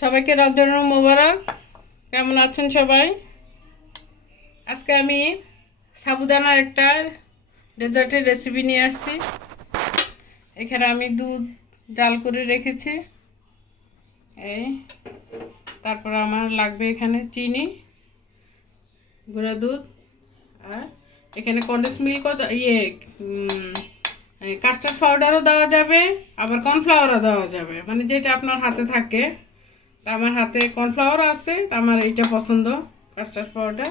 সবাইকে রমজানুল মোবারক। কেমন আছেন সবাই? আজকে আমি সাবুদানার একটা ডেজার্টের রেসিপি নিয়ে আসছি। এখানে আমি দুধ জাল করে রেখেছি। এই তারপর আমার লাগবে এখানে চিনি, গুঁড়া দুধ, আর এখানে কনডেন্স মিল্ক, কাস্টার্ড পাউডারও দেওয়া যাবে, আবার কর্নফ্লাওয়ারও দেওয়া যাবে, মানে যেটা আপনার হাতে থাকে। তা আমার হাতে কর্নফ্লাওয়ার আছে, তা আমার এটা পছন্দ, কাস্টার্ড পাউডার,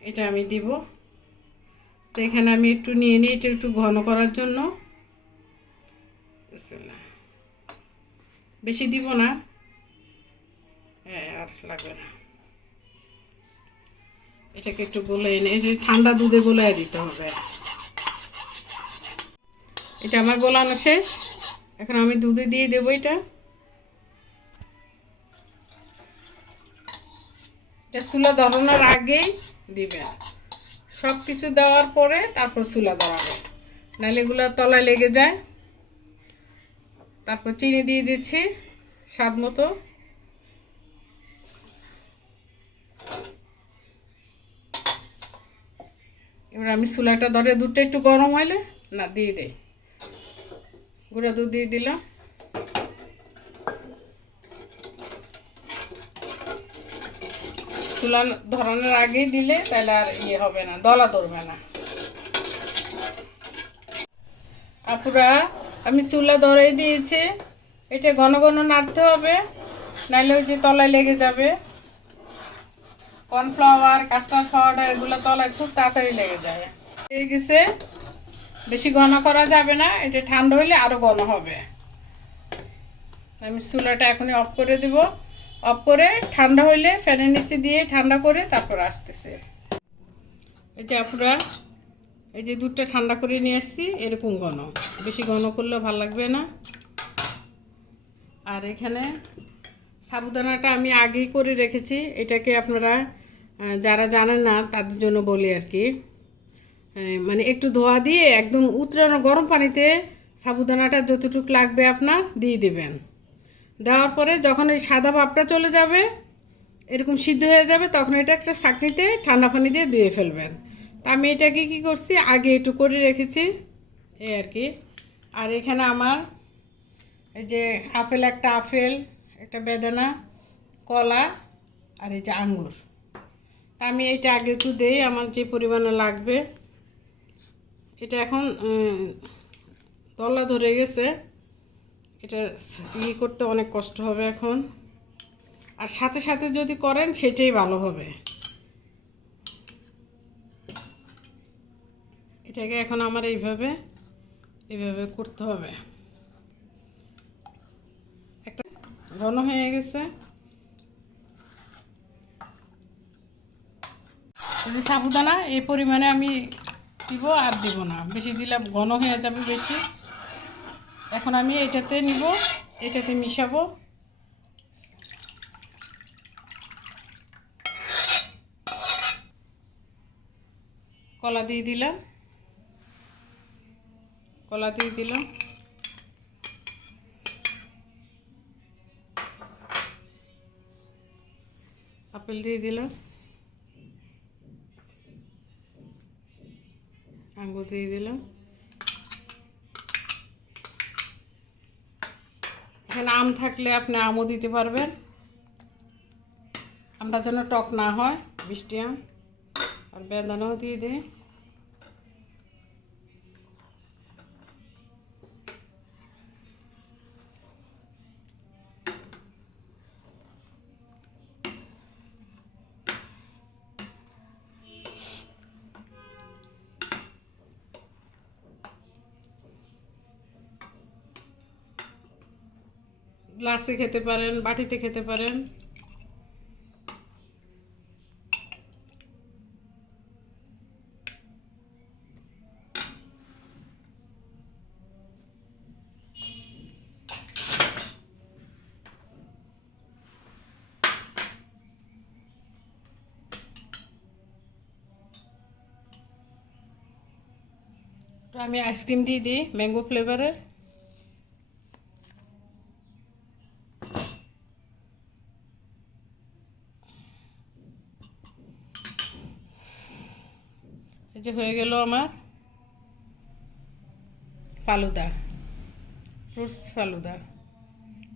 এটা আমি দিব। তো এখানে আমি একটু নিয়ে নিই, এটা একটু ঘন করার জন্য। বেশি দিব না, হ্যাঁ আর লাগবে না। এটাকে একটু গলে এনে ঠান্ডা দুধে গলায় দিতে হবে। এটা আমার গলানো শেষ, এখন আমি দুধে দিয়ে দেবো। এটা চুলা ধরানোর আগেই দিবেন, সব কিছু দেওয়ার পরে তারপর চুলা ধরাবে, নাহলে এগুলো তলায় লেগে যায়। তারপর চিনি দিয়ে দিচ্ছি স্বাদ মতো। এবার আমি চুলাটা ধরে দুধটা একটু গরম হইলে না দিয়ে দেই, গুঁড়া দুধ দিয়ে দিলাম। চুলা ধরানোর আগেই দিলে তাহলে আর হবে না, দলা ধরবে না। আপুরা, আমি চুলা ধরেই দিয়েছি। এটা ঘন ঘন নাড়তে হবে, নাহলে ওই যে তলায় লেগে যাবে। কর্নফ্লাওয়ার, কাস্টার্ড পাউডার এগুলো তলায় খুব তাড়াতাড়ি লেগে যায়। হয়ে গেছে, বেশি ঘন করা যাবে না, এটা ঠান্ডা হইলে আরও ঘন হবে। আমি চুলাটা এখনই অফ করে দেব। অফ করে ঠান্ডা হইলে ফ্যানের নিচে দিয়ে ঠান্ডা করে তারপর আসতেছে। এই যে আপুরা, এই যে দুধটা ঠান্ডা করে নিয়ে আসছি, এরকম ঘন, বেশি ঘন করলে ভালো লাগবে না। আর এখানে সাবুদানাটা আমি আগেই করে রেখেছি। এটাকে আপনারা যারা জানেন না তাদের জন্য বলি আর কি, মানে একটু ধোয়া দিয়ে একদম উতরানো গরম পানিতে সাবুদানাটা যতটুকু লাগবে আপনার দিয়ে দিবেন। দেওয়ার পরে যখন এই সাদা ভাবটা চলে যাবে, এরকম সিদ্ধ হয়ে যাবে, তখন এটা একটা ছাঁকনিতে ঠান্ডা পানি দিয়ে ধুয়ে ফেলবেন। তা আমি এটাকে কী করছি, আগে একটু করে রেখেছি এই আর কি। আর এখানে আমার এই যে একটা আপেল, একটা বেদানা, কলা, আর এই যে আঙ্গুর। তা আমি এইটা আগে একটু দেই আমার যে পরিমাণে লাগবে। এটা এখন তলা ধরে গেছে, এটা করতে অনেক কষ্ট হবে এখন। আর সাথে সাথে যদি করেন সেটাই ভালো হবে। এটাকে এখন আমার এইভাবে করতে হবে। একটা ঘন হয়ে গেছে। এই সাবুদানা এই পরিমাণে আমি দিব, আর দিব না, বেশি দিলে ঘন হয়ে যাবে বেশি। এখন আমি এটাতে নিব, এটাতে মিশাবো। কলা দিয়ে দিলাম, কলা দিয়ে দিলাম, আপেল দিয়ে দিলাম, আঙ্গুর দিয়ে দিলাম। এখানে আম থাকলে আপনি আমও দিতে পারবেন, আমরা যেন টক না হয়, মিষ্টি আম। আর বেদানাও দিয়ে দিই। গ্লাসে খেতে পারেন, বাটিতে খেতে পারেন। তো আমি আইসক্রিম দিয়ে দিই ম্যাঙ্গো ফ্লেভারের। এই যে হয়ে গেল আমার ফালুদা, ফ্রুটস ফালুদা।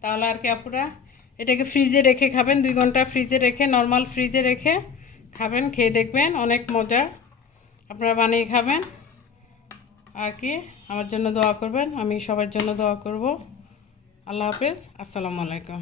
তাহলে আর কি আপুরা এটাকে ফ্রিজে রেখে খাবেন, 2 ঘন্টা ফ্রিজে রেখে, নর্মাল ফ্রিজে রেখে খাবেন, খেয়ে দেখবেন অনেক মজা। আপনারা বানিয়ে খাবেন আর কি। আমার জন্য দোয়া করবেন, আমি সবার জন্য দোয়া করব। আল্লাহ হাফেজ, আসসালামু আলাইকুম।